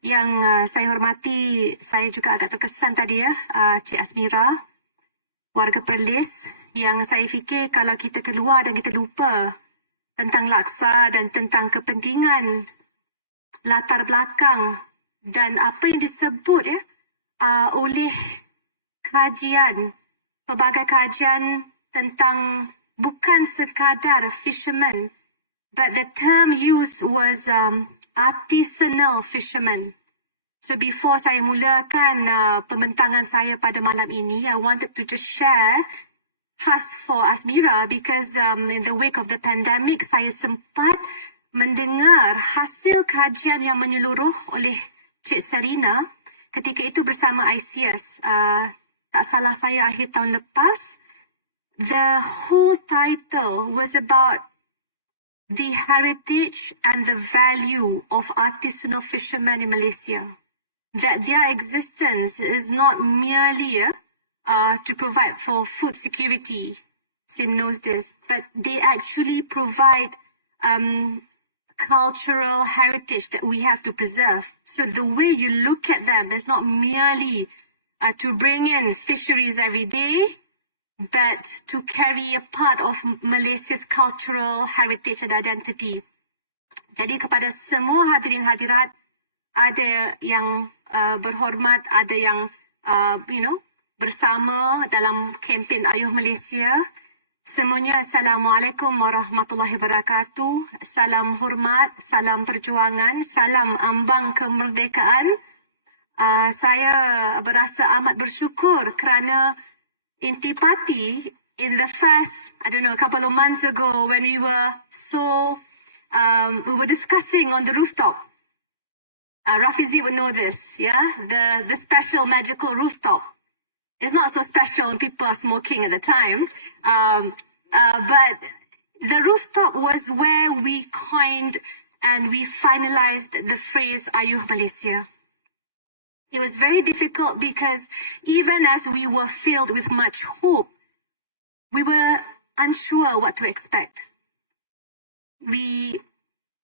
yang saya hormati, saya juga agak terkesan tadi Cik Asmira, warga Perlis, yang saya fikir kalau kita keluar dan kita lupa tentang laksa dan tentang kepentingan, latar belakang dan apa yang disebut oleh kajian, pelbagai kajian tentang bukan sekadar fishermen, but the term used was artisanal fishermen. So before saya mulakan pembentangan saya pada malam ini, I wanted to just share khas for Asmira because in the wake of the pandemic, saya sempat mendengar hasil kajian yang menyeluruh oleh Cik Sarina ketika itu bersama ICS. Tak salah saya akhir tahun lepas. The whole title was about the heritage and the value of artisanal fishermen in Malaysia. That their existence is not merely to provide for food security, Sim knows this, but they actually provide cultural heritage that we have to preserve. So the way you look at them is not merely to bring in fisheries every day, but to carry a part of Malaysia's cultural heritage and identity. Jadi kepada semua hadirin hadirat, ada yang berhormat, ada yang bersama dalam kempen Ayuh Malaysia. Semuanya Assalamualaikum warahmatullahi wabarakatuh. Salam hormat, salam perjuangan, salam ambang kemerdekaan. Saya berasa amat bersyukur kerana intipati in the first, a couple of months ago when we were discussing on the rooftop. Rafizi would know this, the special magical rooftop. It's not so special when people are smoking at the time, but the rooftop was where we coined and we finalized the phrase Ayuh Malaysia. It was very difficult because even as we were filled with much hope, we were unsure what to expect. We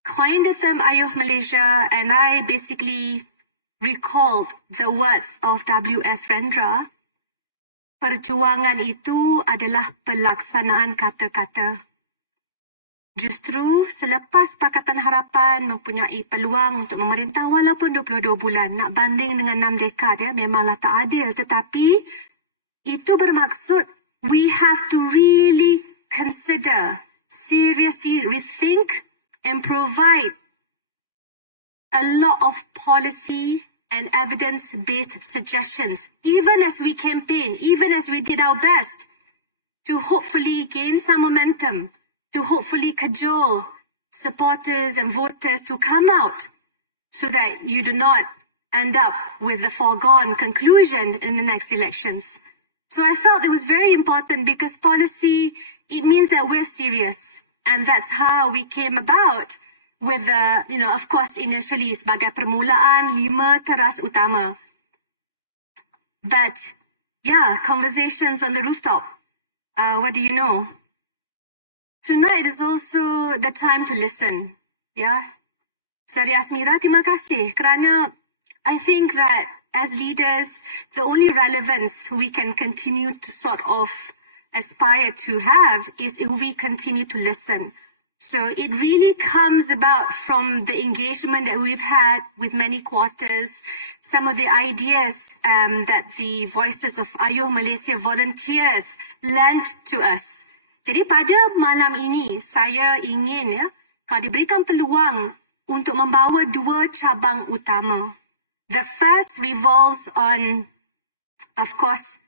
coined the term Ayuh Malaysia, and I basically recalled the words of W.S. Rendra. Perjuangan itu adalah pelaksanaan kata-kata. Justru selepas Pakatan Harapan mempunyai peluang untuk memerintah walaupun 22 bulan, nak banding dengan 6 dekad memanglah tak adil. Tetapi itu bermaksud we have to really consider, seriously rethink and provide a lot of policy and evidence-based suggestions, even as we campaign, even as we did our best to hopefully gain some momentum, to hopefully cajole supporters and voters to come out so that you do not end up with a foregone conclusion in the next elections. So I felt it was very important because policy, it means that we're serious. And that's how we came about with, of course, initially sebagai permulaan 5 teras utama. But, conversations on the rooftop. What do you know? Tonight is also the time to listen. Saudari Asmira, terima kasih kerana I think that as leaders, the only relevance we can continue to sort of aspire to have is if we continue to listen. So it really comes about from the engagement that we've had with many quarters, some of the ideas that the Voices of Ayuh Malaysia volunteers lent to us. Jadi pada malam ini, saya ingin kalau diberikan peluang untuk membawa 2 cabang utama. The first revolves on, of course,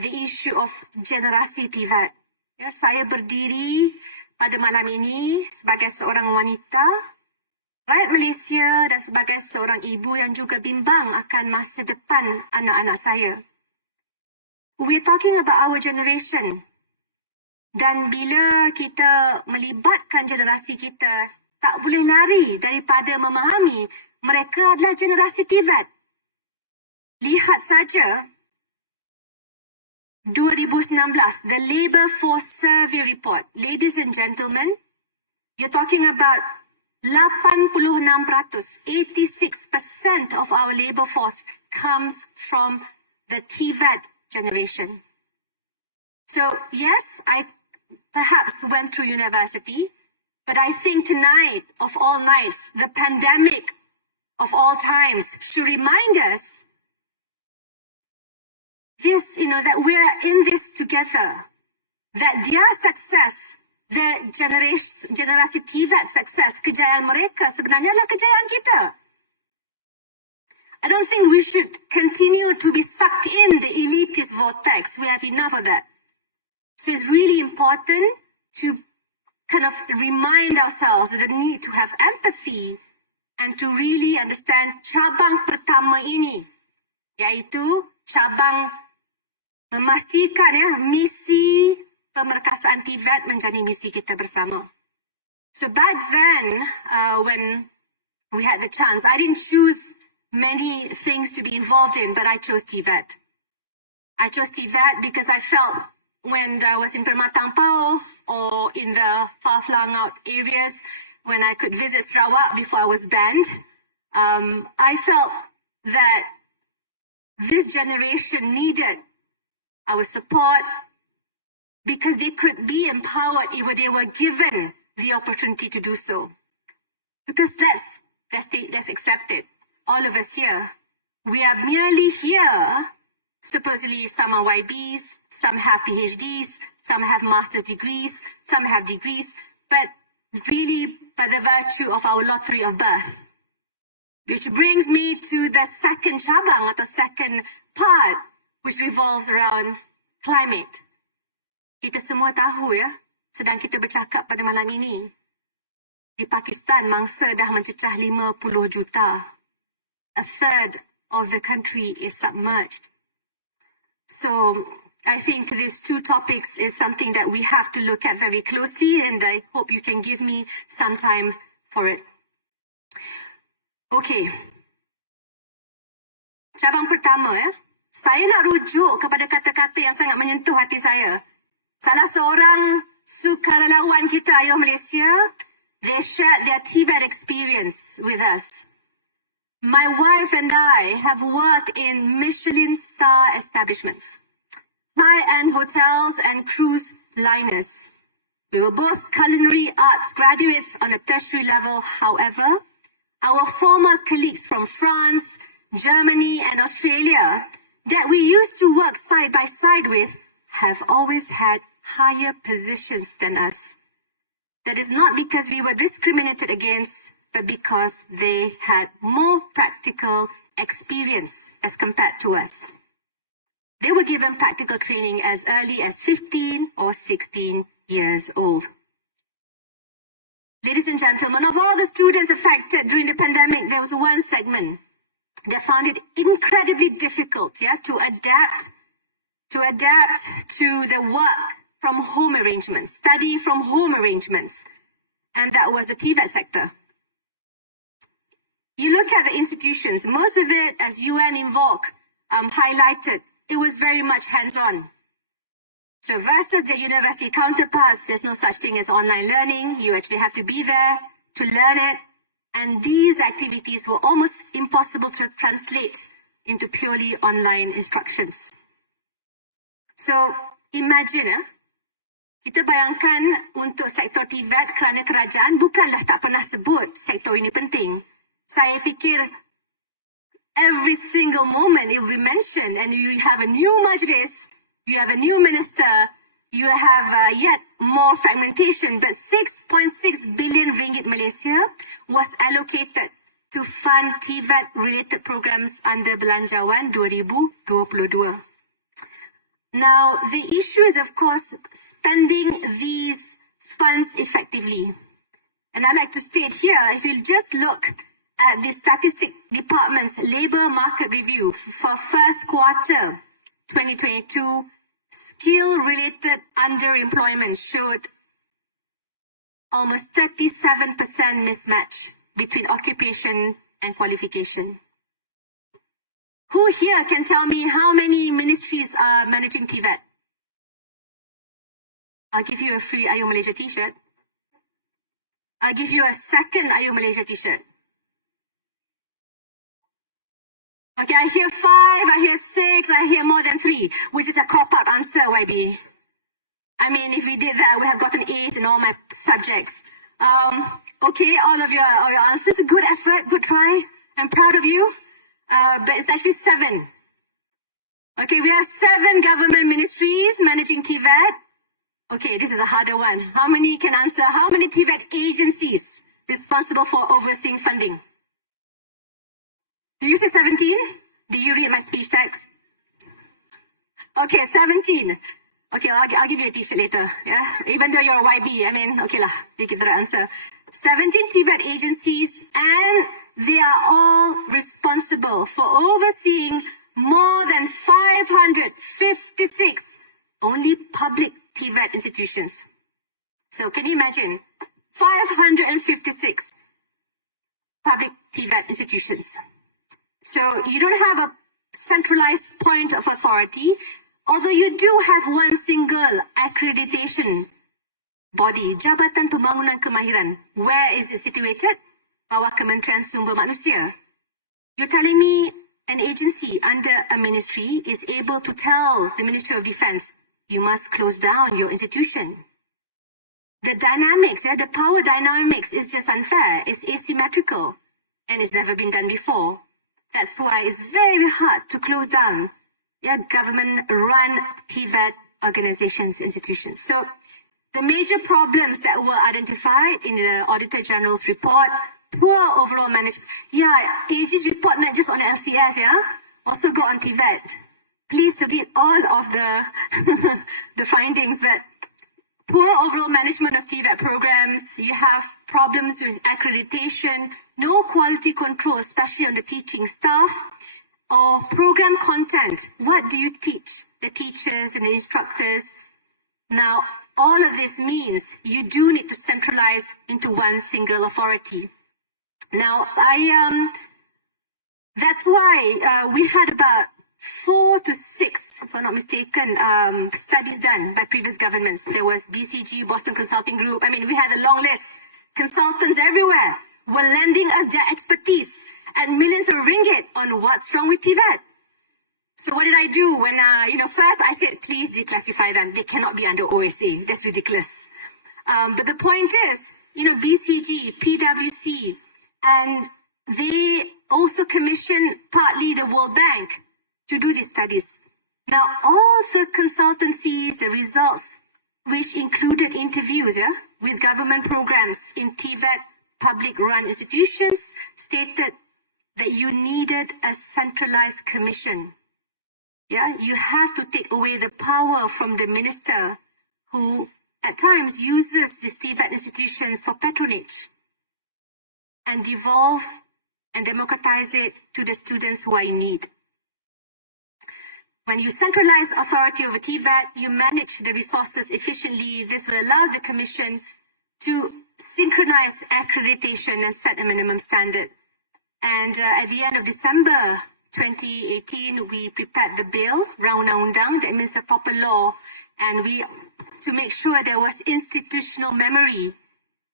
the issue of generasi tivat. Saya berdiri pada malam ini sebagai seorang wanita, rakyat Malaysia dan sebagai seorang ibu yang juga bimbang akan masa depan anak-anak saya. We're talking about our generation. Dan bila kita melibatkan generasi kita, tak boleh lari daripada memahami mereka adalah generasi tivat. Lihat saja 2019, the Labour Force Survey Report. Ladies and gentlemen, you're talking about 86% of our labor force comes from the TVET generation. So yes, I perhaps went through university, but I think tonight, of all nights, the pandemic of all times should remind us this, that we're in this together, that their success, the generasi TVET success, kejayaan mereka sebenarnya adalah kejayaan kita. I don't think we should continue to be sucked in the elitist vortex. We have enough of that. So it's really important to kind of remind ourselves of the need to have empathy and to really understand cabang pertama ini, iaitu cabang memastikan misi pemerkasaan TVET menjadi misi kita bersama. So back then, when we had the chance, I didn't choose many things to be involved in, but I chose TVET. I chose TVET because I felt when I was in Permatang Pau or in the far-flung out areas, when I could visit Sarawak before I was banned, I felt that this generation needed our support because they could be empowered if they were given the opportunity to do so. Because let's accept it. All of us here, we are merely here. Supposedly some are YBs, some have PhDs, some have master's degrees, some have degrees, but really by the virtue of our lottery of birth. Which brings me to the second cabang atau second part, which revolves around climate. Kita semua tahu sedang kita bercakap pada malam ini, di Pakistan mangsa dah mencecah 50 juta. A third of the country is submerged. So I think these two topics is something that we have to look at very closely, and I hope you can give me some time for it. Okay. Cabang pertama, saya nak rujuk kepada kata-kata yang sangat menyentuh hati saya. Salah seorang sukarelawan kita, Ayuh Malaysia, they shared their TVET experience with us. My wife and I have worked in Michelin star establishments, high-end hotels and cruise liners. We were both culinary arts graduates on a tertiary level. However, our former colleagues from France, Germany and Australia that we used to work side by side with have always had higher positions than us. That is not because we were discriminated against, but because they had more practical experience as compared to us. They were given practical training as early as 15 or 16 years old. Ladies and gentlemen, of all the students affected during the pandemic, there was one segment that found it incredibly difficult to adapt to the work from home arrangements, study from home arrangements, and that was the TVET sector. You look at the institutions, most of it, as UN Invoke highlighted, it was very much hands-on. So versus the university counterparts, there's no such thing as online learning. You actually have to be there to learn it. And these activities were almost impossible to translate into purely online instructions. So imagine, kita bayangkan untuk sektor TVET kerana kerajaan bukanlah tak pernah sebut sektor ini penting. Saya fikir every single moment it will be mentioned, and you have a new majlis, you have a new minister, you have yet more fragmentation, but 6.6 billion ringgit Malaysia was allocated to fund TVET-related programs under Belanjawan 2022. Now, the issue is, of course, spending these funds effectively. And I'd like to state here, if you just look at the Statistics Department's Labour Market Review for first quarter 2022, skill-related underemployment showed almost 37% mismatch between occupation and qualification. Who here can tell me how many ministries are managing TVET? I'll give you a free Ayuh Malaysia t-shirt. I'll give you a second Ayuh Malaysia t-shirt. Okay, I hear 5, I hear 6, I hear more than 3, which is a cop-out answer, YB. I mean, if we did that, I would have gotten 8 in all my subjects. Okay, all of your answers, good effort, good try. I'm proud of you. But it's actually 7. Okay, we have 7 government ministries managing TVET. Okay, this is a harder one. How many can answer? How many TVET agencies responsible for overseeing funding? Do you say 17? Do you read my speech text? Okay, 17. Okay, I'll give you a t-shirt later. Yeah, even though you're a YB, I mean, okay lah, you give the right answer. 17 TVET agencies, and they are all responsible for overseeing more than 556 only public TVET institutions. So can you imagine? 556 public TVET institutions. So you don't have a centralized point of authority, although you do have one single accreditation body, Jabatan Pembangunan Kemahiran. Where is it situated? Bawah Kementerian Sumber Manusia. You're telling me an agency under a ministry is able to tell the Ministry of Defence, you must close down your institution. The dynamics, the power dynamics is just unfair. It's asymmetrical, and it's never been done before. That's why it's very hard to close down government-run TVET organizations, institutions. So the major problems that were identified in the Auditor General's report: poor overall management. Yeah, AG's report not just on the LCS, also go on TVET. Please read all of the the findings. But poor overall management of TVET programs. You have problems with accreditation, no quality control, especially on the teaching staff, or program content. What do you teach the teachers and the instructors? Now, all of this means you do need to centralize into one single authority. Now, that's why we had about 4 to 6, if I'm not mistaken, studies done by previous governments. There was BCG, Boston Consulting Group. I mean, we had a long list. Consultants everywhere were lending us their expertise and millions of ringgit on what's wrong with TVET. So what did I do when, first I said, please declassify them. They cannot be under OSA. That's ridiculous. But the point is, BCG, PwC, and they also commissioned partly the World Bank to do these studies. Now, all the consultancies, the results, which included interviews with government programs in TVET public-run institutions, stated that you needed a centralized commission. You have to take away the power from the minister who at times uses these TVET institutions for patronage and devolve and democratize it to the students who are in need. When you centralize authority over TVET, you manage the resources efficiently. This will allow the Commission to synchronize accreditation and set a minimum standard. And at the end of December 2018, we prepared the bill, Undang-Undang, that means a proper law, and to make sure there was institutional memory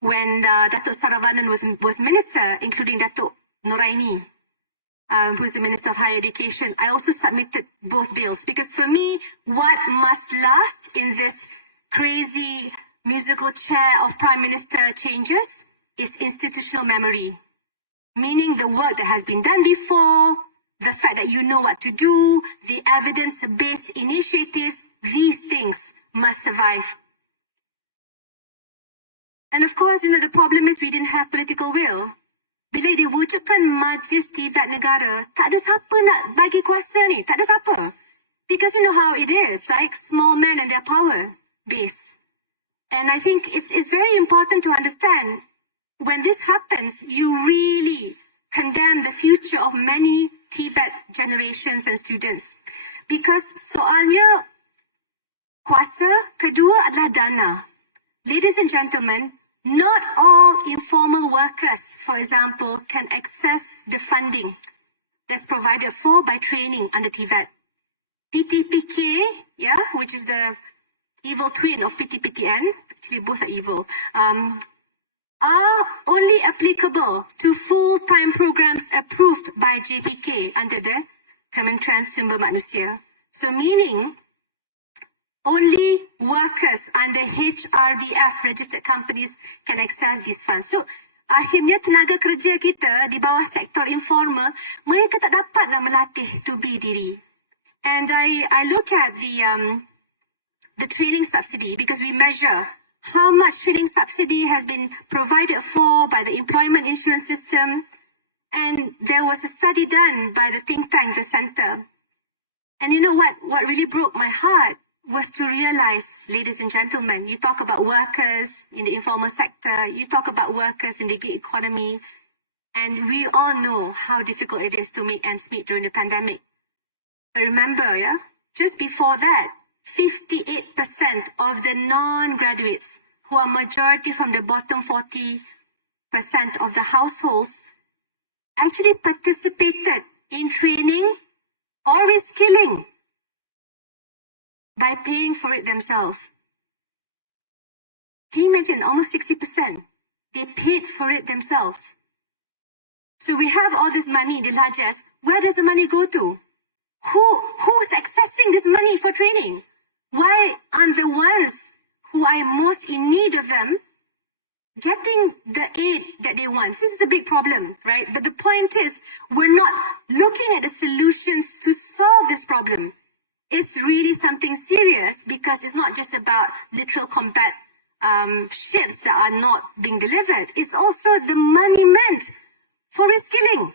when Datuk Saravanan was minister, including Datuk Noraini, who's the Minister of Higher Education. I also submitted both bills because for me, what must last in this crazy musical chair of Prime Minister changes is institutional memory, meaning the work that has been done before, the fact that you know what to do, the evidence-based initiatives, these things must survive. And of course, the problem is we didn't have political will. Bila diwujudkan Majlis TVET Negara, tak ada siapa nak bagi kuasa ni, tak ada siapa. Because you know how it is, right? Small men and their power base. And I think it's very important to understand when this happens, you really condemn the future of many TVET generations and students. Because soalnya kuasa, kedua adalah dana. Ladies and gentlemen, not all informal workers, for example, can access the funding that's provided for by training under TVET. PTPK, which is the evil twin of PTPTN, actually both are evil, are only applicable to full-time programs approved by JPK under the Kementerian Sumber Manusia. So meaning, only workers under HRDF registered companies can access these funds. So akhirnya tenaga kerja kita di bawah sektor informal, mereka tak dapatlah melatih tubi diri. And I look at the training subsidy because we measure how much training subsidy has been provided for by the employment insurance system. And there was a study done by the think tank, the center. And you know what really broke my heart was to realize, ladies and gentlemen, you talk about workers in the informal sector, you talk about workers in the gig economy, and we all know how difficult it is to make ends meet during the pandemic. But remember, just before that, 58% of the non-graduates, who are majority from the bottom 40% of the households, actually participated in training or reskilling by paying for it themselves. Can you imagine? Almost 60%. They paid for it themselves. So we have all this money, the largest. Where does the money go to? Who's accessing this money for training? Why aren't the ones who are most in need of them getting the aid that they want? This is a big problem, right? But the point is, we're not looking at the solutions to solve this problem. It's really something serious because it's not just about literal combat ships that are not being delivered. It's also the money meant for reskilling.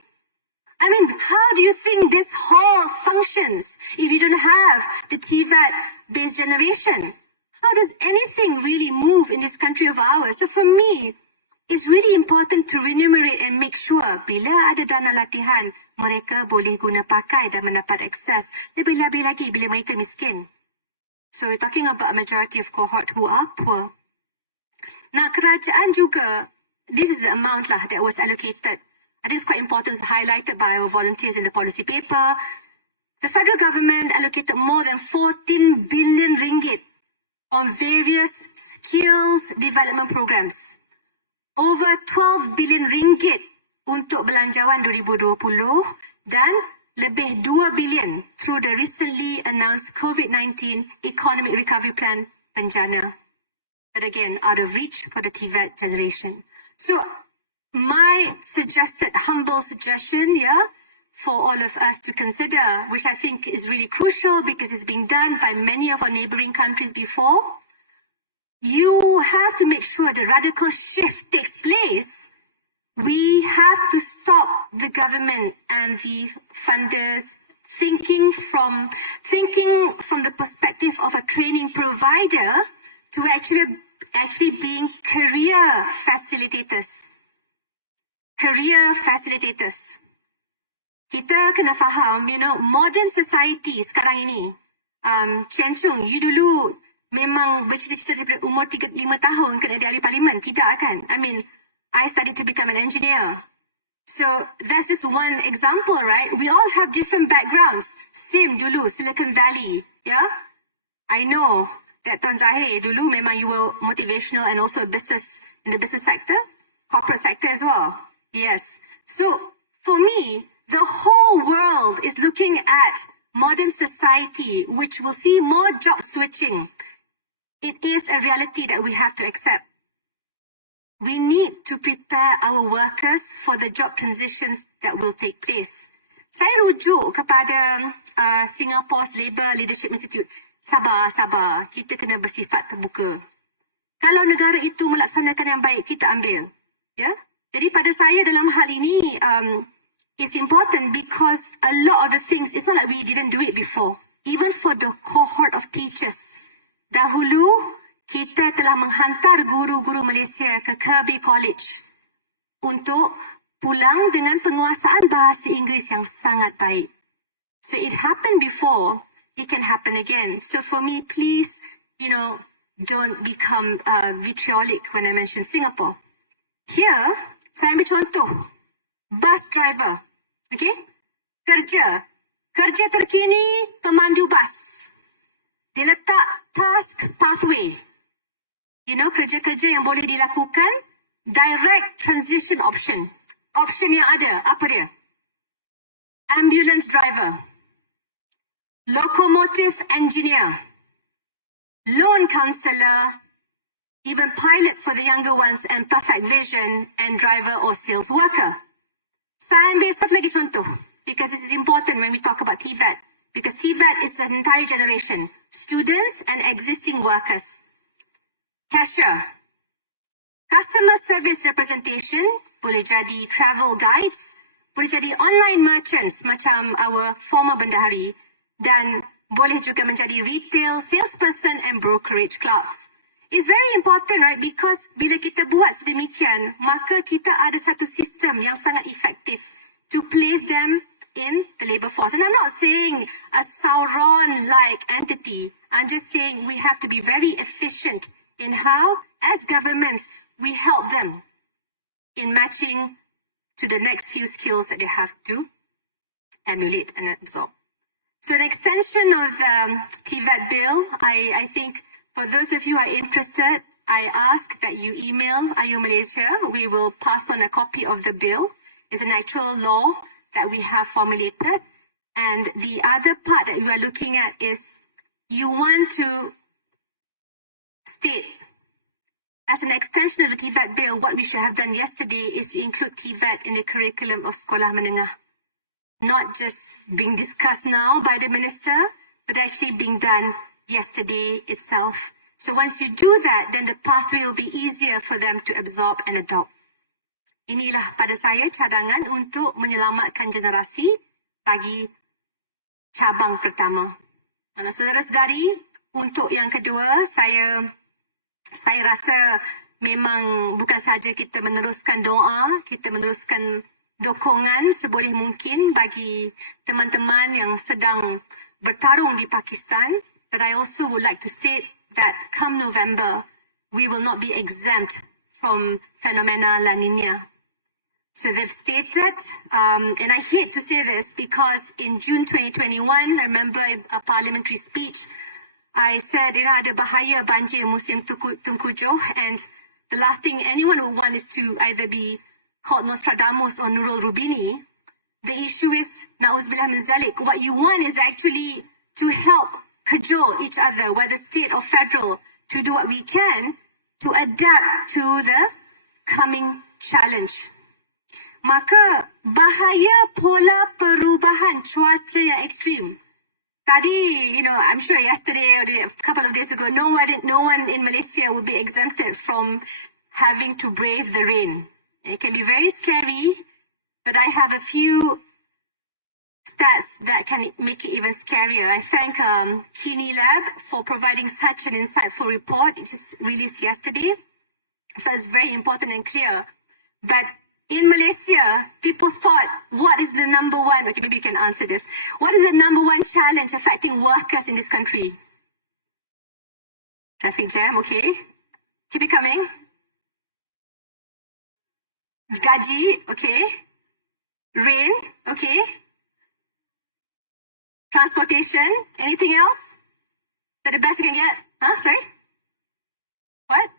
I mean, how do you think this hall functions if you don't have the TVET-based generation? How does anything really move in this country of ours? So for me, it's really important to remunerate and make sure bila ada dana latihan, mereka boleh guna pakai dan mendapat akses. Lebih-lebih lagi bila mereka miskin. So we're talking about a majority of cohort who are poor. Now, kerajaan juga, this is the amount lah that was allocated. I think it's quite important, it's highlighted by our volunteers in the policy paper. The federal government allocated more than 14 billion ringgit on various skills development programs. Over 12 billion ringgit untuk belanjawan 2020 dan lebih 2 billion through the recently announced COVID-19 Economic Recovery Plan Penjana. But again, out of reach for the TVET generation. So my humble suggestion, for all of us to consider, which I think is really crucial because it's being done by many of our neighboring countries before, you have to make sure the radical shift takes place. We have to stop the government and the funders thinking from the perspective of a training provider to actually being career facilitators. Career facilitators. Kita kena faham, modern society sekarang ini, Chencung, you dulu memang bercita-cita daripada umur 35 tahun kena jadi ahli parlimen. Tidak kan? I mean, I studied to become an engineer. So that's just one example, right? We all have different backgrounds. Same dulu, Silicon Valley, I know that Tuan Zahir dulu memang you were motivational and also in the business sector, corporate sector as well. Yes. So for me, the whole world is looking at modern society, which will see more job switching. It is a reality that we have to accept. We need to prepare our workers for the job transitions that will take place. Saya rujuk kepada Singapore's Labour Leadership Institute. Sabar. Kita kena bersifat terbuka. Kalau negara itu melaksanakan yang baik, kita ambil. Jadi pada saya dalam hal ini, it's important because a lot of the things, it's not like we didn't do it before. Even for the cohort of teachers. Dahulu, kita telah menghantar guru-guru Malaysia ke Kirby College untuk pulang dengan penguasaan bahasa Inggeris yang sangat baik. So it happened before, it can happen again. So for me, please, don't become vitriolic when I mention Singapore. Here, saya ambil contoh. Bus driver. Okay? Kerja terkini, pemandu bas. Dia letak task pathway. Kerja-kerja yang boleh dilakukan direct transition option. Option yang ada, apa dia? Ambulance driver, locomotive engineer, loan counsellor, even pilot for the younger ones, and perfect vision, and driver or sales worker. Saya ambil satu lagi contoh, because this is important when we talk about TVET, because TVET is an entire generation, students and existing workers. Cashier, customer service representation, boleh jadi travel guides, boleh jadi online merchants macam our former bendahari, dan boleh juga menjadi retail salesperson and brokerage clerks. It's very important, right? Because bila kita buat sedemikian, maka kita ada satu sistem yang sangat efektif to place them in the labour force. And I'm not saying a Sauron-like entity. I'm just saying we have to be very efficient in how, as governments, we help them in matching to the next few skills that they have to emulate and absorb. So the extension of the TVET bill, I think for those of you who are interested, I ask that you email Ayuh Malaysia. We will pass on a copy of the bill. It's an actual law that we have formulated. And the other part that you are looking at is you want to state, as an extension of the TVET bill, what we should have done yesterday is to include TVET in the curriculum of sekolah menengah. Not just being discussed now by the minister, but actually being done yesterday itself. So once you do that, then the pathway will be easier for them to absorb and adopt. Inilah pada saya cadangan untuk menyelamatkan generasi bagi cabang pertama. Dan saudara-saudari, untuk yang kedua, saya rasa memang bukan sahaja kita meneruskan doa, kita meneruskan dokongan seboleh mungkin bagi teman-teman yang sedang bertarung di Pakistan. But I also would like to state that come November, we will not be exempt from phenomena La Nina. So they've stated, and I hate to say this because in June 2021, I remember a parliamentary speech, I said, ada bahaya banjir musim tengkujuh, and the last thing anyone would want is to either be called Nostradamus or Nurul Rubini. The issue is, na'uzubillah min zalik, what you want is actually to help cajole each other, whether state or federal, to do what we can to adapt to the coming challenge. Maka bahaya pola perubahan cuaca yang ekstrim. Tadi, I'm sure yesterday or a couple of days ago, no one in Malaysia would be exempted from having to brave the rain. It can be very scary, but I have a few stats that can make it even scarier. I thank Kini Lab for providing such an insightful report. It just released yesterday. So it's very important and clear. But in Malaysia, people thought, what is the number one? Okay, maybe you can answer this. What is the number one challenge affecting workers in this country? Traffic jam, okay. Keep it coming. Gaji, okay. Rain, okay. Transportation, anything else? Is that the best you can get? Huh? Sorry? What?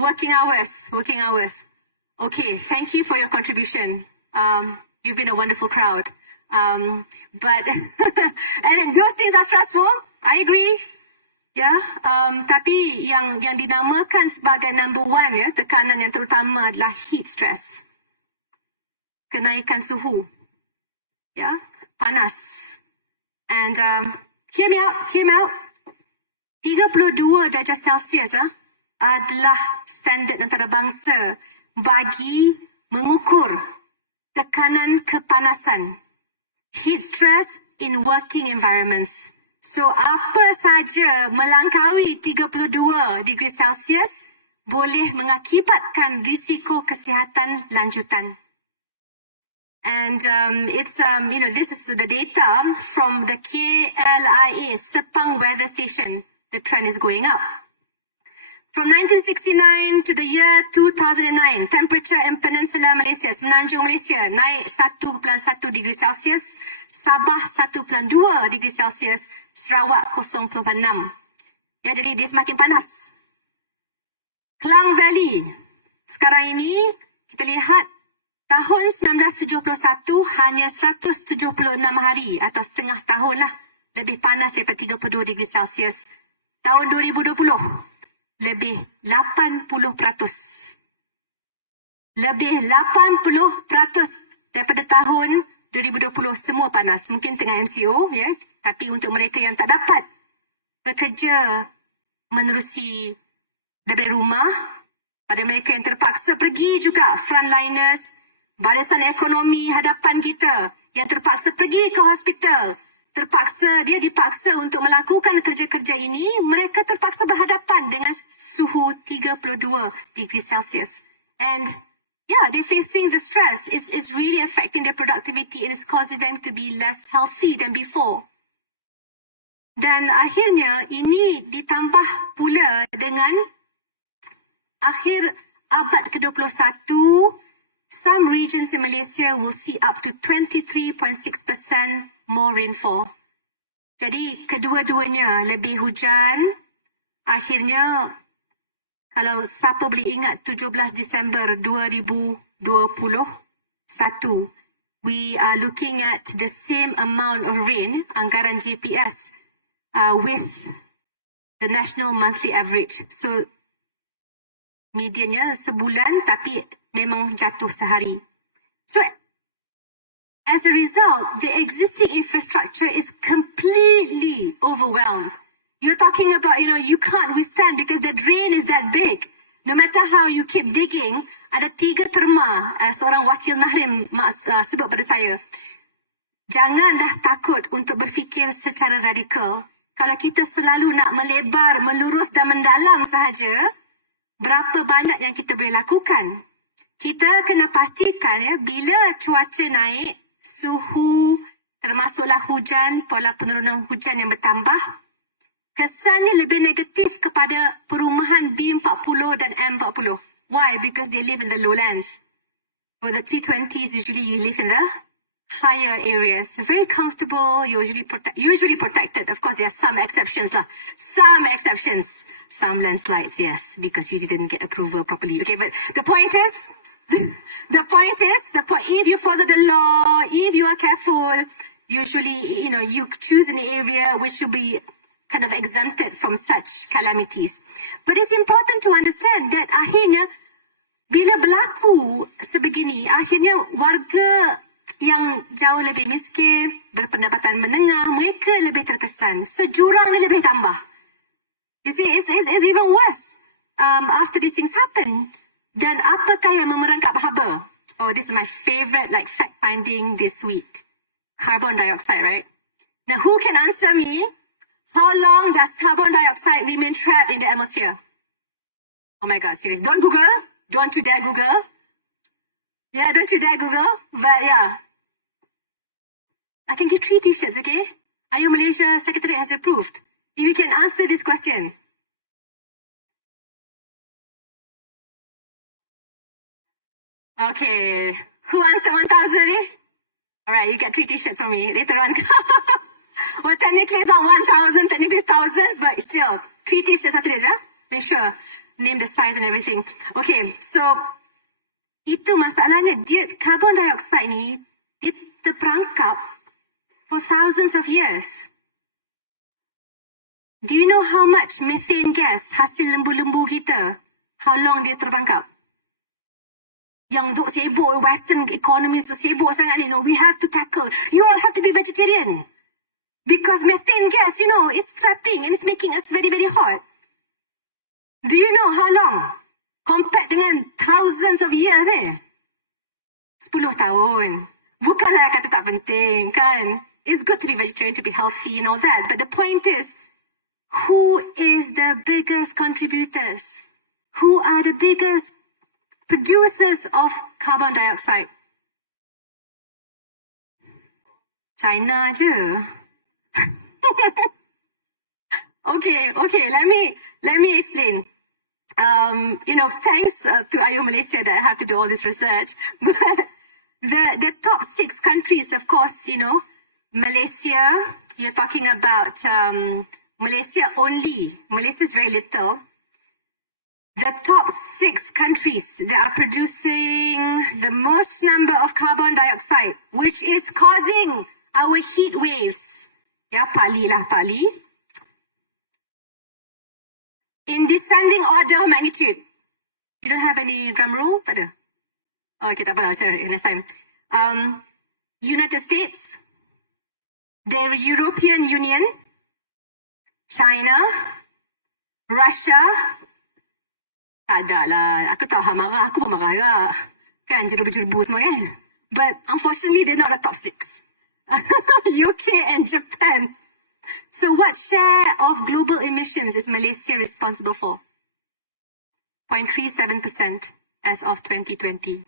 Working hours. Okay, thank you for your contribution. You've been a wonderful crowd. But, and those things are stressful, I agree. Ya, tapi yang dinamakan sebagai number one, ya, tekanan yang terutama adalah heat stress. Kenaikan suhu. Ya, panas. And hear me out. 32 darjah Celsius adalah standard antarabangsa bagi mengukur tekanan kepanasan. Heat stress in working environments. So apa saja melangkaui 32 degree Celsius boleh mengakibatkan risiko kesihatan lanjutan. And it's this is the data from the KLIA Sepang Weather Station. The trend is going up. From 1969 to the year 2009, temperature in Peninsula Malaysia, Semenanjung Malaysia, naik 1.1 degree Celsius, Sabah 1.2 degree Celsius, Sarawak 0.6. Ya, jadi dia semakin panas. Klang Valley, Sekarang ini, kita lihat tahun 1971 hanya 176 hari atau setengah tahun lah lebih panas daripada 32 degree Celsius. Tahun 2020, lebih 80%. Lebih 80% daripada tahun 2020 semua panas. Mungkin tengah MCO, ya. Tapi untuk mereka yang tak dapat bekerja menerusi dari rumah, pada mereka yang terpaksa pergi juga, frontliners, barisan ekonomi hadapan kita, yang terpaksa pergi ke hospital, dia dipaksa untuk melakukan kerja-kerja ini, mereka terpaksa berhadapan dengan suhu 32 degree Celsius. And yeah, they're facing the stress. It's really affecting their productivity and it's causing them to be less healthy than before. Dan akhirnya ini ditambah pula dengan akhir abad ke-21, some regions in Malaysia will see up to 23.6% more rainfall. Jadi kedua-duanya lebih hujan. Akhirnya, kalau siapa boleh ingat 17 Disember 2021, we are looking at the same amount of rain, anggaran GPS, with the national monthly average. So, medianya sebulan tapi memang jatuh sehari. So, as a result, the existing infrastructure is completely overwhelmed. You're talking about, you can't withstand because the drain is that big. No matter how you keep digging, ada 3 terma, seorang wakil Nahrim sebut pada saya. Janganlah takut untuk berfikir secara radikal. Kalau kita selalu nak melebar, melurus dan mendalam sahaja, berapa banyak yang kita boleh lakukan? Kita kena pastikan bila cuaca naik, suhu, termasuklah hujan, pola penurunan hujan yang bertambah, kesannya lebih negatif kepada perumahan B40 dan M40. Why? Because they live in the lowlands. For the T20s, usually you live in the higher areas. Very comfortable, usually protected. Of course, there are some exceptions. Some exceptions. Some landslides, yes, because you didn't get approval properly. Okay, but the point is, if you follow the law, if you are careful, usually, you choose an area which should be kind of exempted from such calamities. But it's important to understand that akhirnya, bila berlaku sebegini, akhirnya warga yang jauh lebih miskin, berpendapatan menengah, mereka lebih terkesan. Sejurang lebih tambah. You see, it's even worse after these things happen. Dan apakah yang memerangkap haba? Oh, this is my favorite fact finding this week. Carbon dioxide, right? Now, who can answer me? How long does carbon dioxide remain trapped in the atmosphere? Oh my God, serious. Don't Google. Don't you dare Google. Yeah, don't you dare Google. But yeah. I can give 3 t-shirts, okay? Ayuh Malaysia Secretariat has approved. If you can answer this question. Okay. Who answered 1,000 eh? Alright, you get 3 t-shirts from me later on. Well, technically it's not 1,000, technically it's thousands, but still, 3 t-shirts after this, yeah? Make sure. Name the size and everything. Okay, so, itu masalahnya, carbon dioxide ni, dia terperangkap for thousands of years. Do you know how much methane gas, hasil lembu-lembu kita, how long dia terperangkap? Yang duk sibuk, Western economies tu sibuk sangat ni, we have to tackle. You all have to be vegetarian. Because methane gas, is trapping and it's making us very, very hot. Do you know how long? Compared dengan thousands of years 10 tahun. Bukanlah kata tak penting, kan? It's good to be vegetarian, to be healthy and all that. But the point is, who is the biggest contributors? Who are the biggest producers of carbon dioxide? China je. Okay, let me explain. Thanks to Ayuh Malaysia that I have to do all this research. But the top 6 countries, of course, Malaysia, you're talking about Malaysia only. Malaysia is very little. the top 6 countries that are producing the most number of carbon dioxide, which is causing our heat waves. Ya, Pali lah, Pali. In descending order of magnitude. You don't have any drum roll? Tak ada? Oh, okay, tak apa lah. Next time. United States, the European Union, China, Russia. Tak ada lah. Aku tahu marah. Aku pun marah juga. Kan, jerubu-jerubu semua kan. But unfortunately, they're not the top 6. UK and Japan. So what share of global emissions is Malaysia responsible for? 0.37% as of 2020.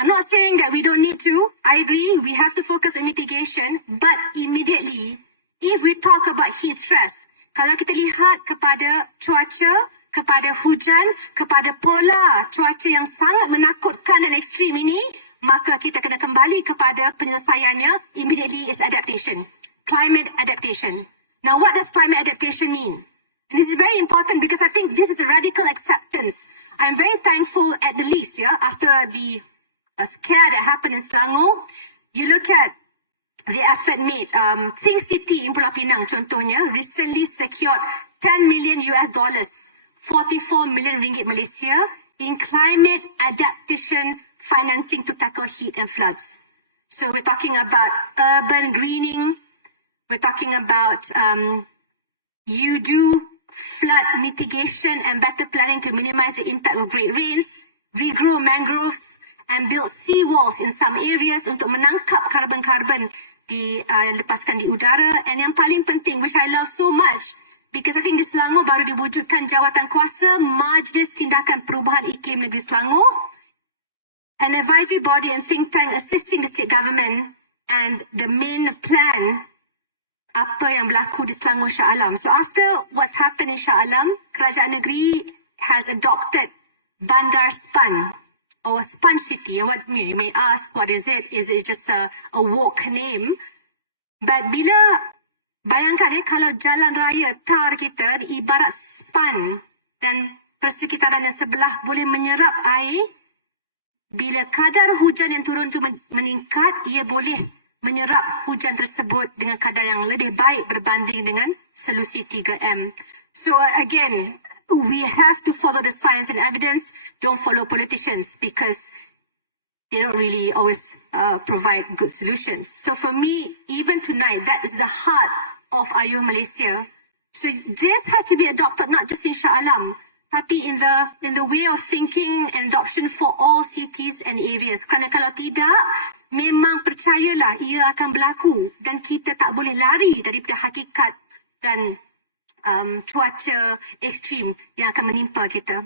I'm not saying that we don't need to. I agree, we have to focus on mitigation. But immediately, if we talk about heat stress, kalau kita lihat kepada cuaca, kepada hujan, kepada pola cuaca yang sangat menakutkan dan ekstrim ini, maka kita kena kembali kepada penyelesaiannya. Immediately is adaptation. Climate adaptation. Now, what does climate adaptation mean? And this is very important because I think this is a radical acceptance. I'm very thankful at the least, after the scare that happened in Selangor, you look at the effort made. Sing City in Pulau Pinang, contohnya, recently secured $10 million, 44 million ringgit Malaysia in climate adaptation financing to tackle heat and floods. So we're talking about urban greening. We're talking about flood mitigation and better planning to minimize the impact of great rains, regrow mangroves and build seawalls in some areas untuk menangkap karbon-karbon dilepaskan di udara. And yang paling penting, which I love so much, because I think di Selangor baru diwujudkan jawatan kuasa Majlis Tindakan Perubahan Iklim Negeri Selangor, an advisory body and think tank assisting the state government and the main plan apa yang berlaku di Selangor Shah Alam. So after what's happened in Shah Alam, Kerajaan Negeri has adopted Bandar Span or Sponge City. What you may ask, what is it? Is it just a woke name? But bila bayangkan kalau jalan raya tar kita ibarat span dan persekitaran yang sebelah boleh menyerap air, bila kadar hujan yang turun itu meningkat, ia boleh menyerap hujan tersebut dengan kadar yang lebih baik berbanding dengan Solusi 3M. So again, we have to follow the science and evidence, don't follow politicians because they don't really always provide good solutions. So for me, even tonight, that is the heart of Ayuh Malaysia. So this has to be adopted not just in Shah Alam, tapi in the way of thinking and adoption for all cities and areas. Kerana kalau tidak, memang percayalah ia akan berlaku dan kita tak boleh lari daripada hakikat dan cuaca ekstrim yang akan menimpa kita.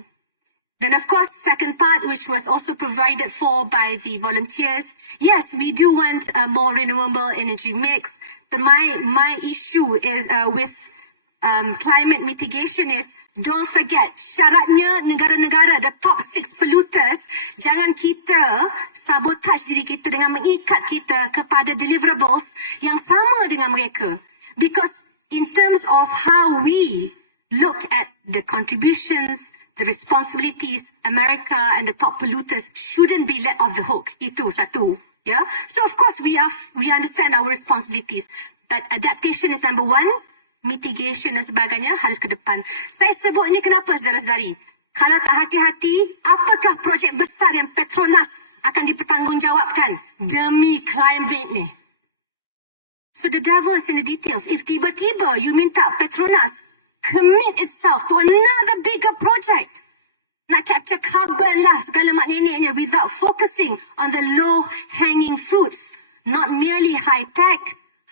Then of course, second part, which was also provided for by the volunteers, yes, we do want a more renewable energy mix. But my issue is with climate mitigation is, don't forget, syaratnya negara-negara, the top 6 polluters, jangan kita sabotage diri kita dengan mengikat kita kepada deliverables yang sama dengan mereka. Because in terms of how we look at the contributions, the responsibilities, America and the top polluters shouldn't be let off the hook. Itu satu. Yeah? So of course we understand our responsibilities. But adaptation is number 1. Mitigation dan sebagainya harus ke depan. Saya sebut ini kenapa, saudara-saudari? Kalau tak hati-hati, apakah projek besar yang Petronas akan dipertanggungjawabkan demi climate ni? So the devil is in the details. If tiba-tiba you minta Petronas commit itself to another bigger project, nak capture carbon lah segala maknanya without focusing on the low-hanging fruits, not merely high-tech,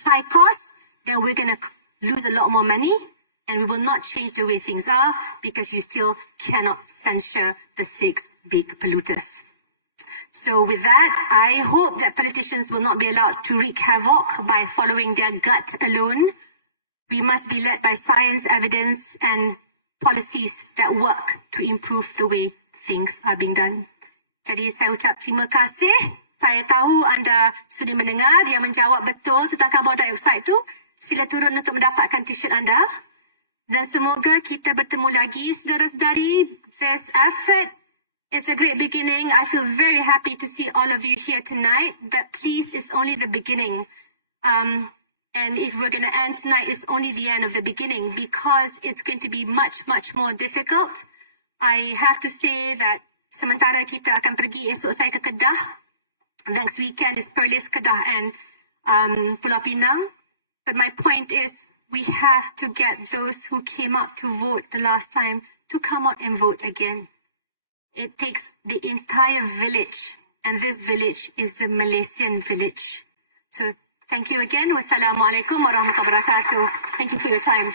high cost, then we're going to lose a lot more money and we will not change the way things are because you still cannot censure the 6 big polluters. So with that, I hope that politicians will not be allowed to wreak havoc by following their gut alone. We must be led by science, evidence and policies that work to improve the way things are being done. Jadi saya ucap terima kasih. Saya tahu anda sudah mendengar, dia menjawab betul tentang karbon dioksida itu. Sila turun untuk mendapatkan t-shirt anda. Dan semoga kita bertemu lagi, saudara-saudari. this effort. It's a great beginning. I feel very happy to see all of you here tonight, but please, it's only the beginning. And if we're going to end tonight, it's only the end of the beginning, because it's going to be much, much more difficult. I have to say that sementara kita akan pergi, esok saya ke Kedah. Next weekend is Perlis, Kedah and Pulau Pinang. But my point is, we have to get those who came out to vote the last time to come out and vote again. It takes the entire village, and this village is the Malaysian village. So thank you again. Wassalamualaikum warahmatullahi wabarakatuh. Thank you for your time.